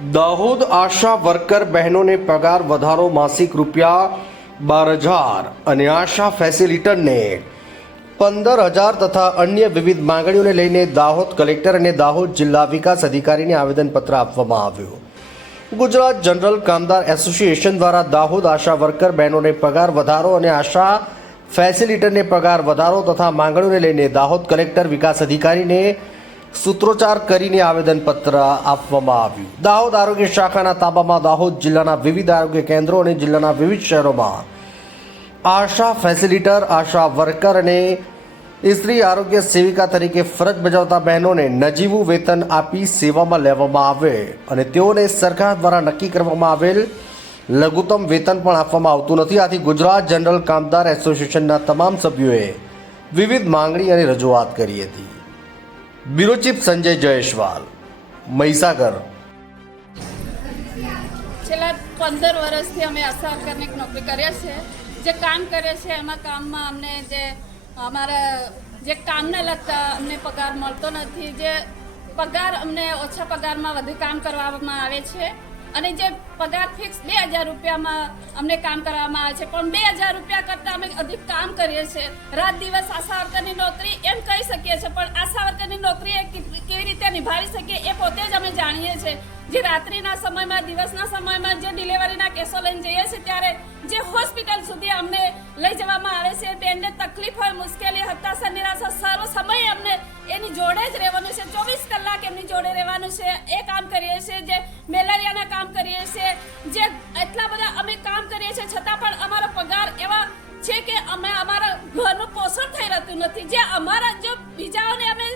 દાહોદ આશા worker બહેનોને પગાર વધારો માસિક રૂપિયા બાર હજાર અને આશા ફેસિલિટરને પંદર હજાર તથા અન્ય વિવિધ માંગણીઓને લઈને દાહોદ કલેક્ટર અને દાહોદ જિલ્લા વિકાસ અધિકારીને આવેદનપત્ર આપવામાં આવ્યું. ગુજરાત જનરલ કામદાર એસોસિએશન દ્વારા દાહોદ આશા વર્કર બહેનોને પગાર વધારો અને આશા ફેસિલિટરને પગાર વધારો તથા માંગણીઓને લઈને દાહોદ કલેક્ટર વિકાસ અધિકારીને સૂત્રોચ્ચાર કરીને આવેદનપત્ર આપવામાં આવ્યું. દાહોદ આરોગ્ય શાખાના તાબામાં દાહોદ જિલ્લાના વિવિધ આરોગ્ય કેન્દ્રો અને જિલ્લાના વિવિધ શહેરોમાં આશા ફેસિલિટર, આશા વર્કર અને સ્ત્રી આરોગ્ય સેવિકા તરીકે ફરજ બજાવતા બહેનોને નજીવું વેતન આપી સેવામાં લેવામાં આવે અને તેઓને સરકાર દ્વારા નક્કી કરવામાં આવેલ લઘુત્તમ વેતન પણ આપવામાં આવતું નથી. આથી ગુજરાત જનરલ કામદાર એસોસિએશનના તમામ સભ્યોએ વિવિધ માંગણી અને રજૂઆત કરી હતી. બ્યુરો ચીફ સંજય જયેશવાલ મહીસાગર છેલ્લા પંદર વર્ષથી અમે આશા એક નોકરી કરીએ છીએ જે કામ કરીએ છીએ એમાં કામમાં અમને જે અમારા જે કામને લગતા અમને પગાર મળતો નથી. જે પગાર અમને ઓછા પગારમાં વધુ કામ કરવામાં આવે છે. અને જે પગાર ફિક્સ બે હજાર રૂપિયામાં અમને કામ કરવામાં આવે છે. પણ બે હજાર રૂપિયા કરતાં અમે અધિક કામ કરીએ છીએ. રાત દિવસ આશા વર્કરની નોકરી એમ કહી શકીએ છીએ, પણ આશા વર્કરની નોકરી એ કેવી રીતે નિભાવી શકીએ એ પોતે જ અમે જાણીએ છીએ. જે રાત્રિના સમયમાં, દિવસના સમયમાં જે ડિલિવરીના કેસો લઈને જઈએ છીએ, ત્યારે જે હોસ્પિટલ સુધી અમને લઈ જવામાં આવે છે તેને તકલીફ હોય, મુશ્કેલી રહેવાનું છે, એ કામ કરીએ છીએ, જે મેલેરિયાના કામ કરીએ છીએ, જે એટલા બધા અમે કામ કરીએ છીએ, છતાં પણ અમારો પગાર એવા છે કે અમે અમારા ઘરનું પોષણ થઈ રહેતું નથી. જે અમારા જો બીજાઓને અમે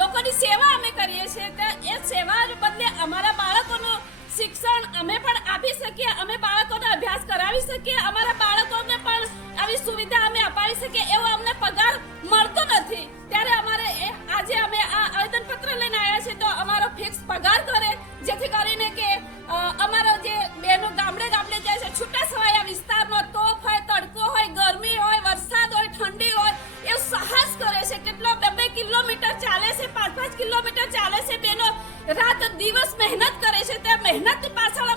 લોકોની સેવા અમે કરીએ છીએ, તો એ સેવા બદલે અમારા બાળકોનું શિક્ષણ અમે પણ આપી શકીએ, અમે બાળકોને અભ્યાસ કરાવી શકીએ, અમારા બાળકોને પણ આવી સુવિધા અમે અપાવી શકીએ, એવો ચાલે છે બેનો રાત દિવસ મહેનત કરે છે તે મહેનત પાછળ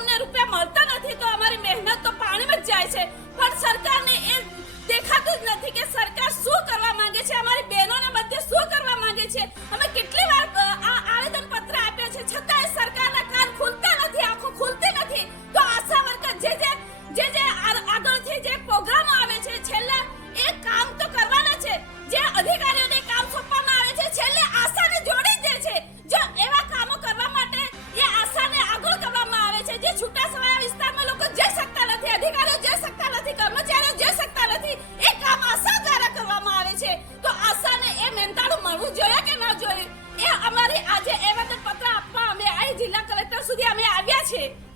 જોઈએ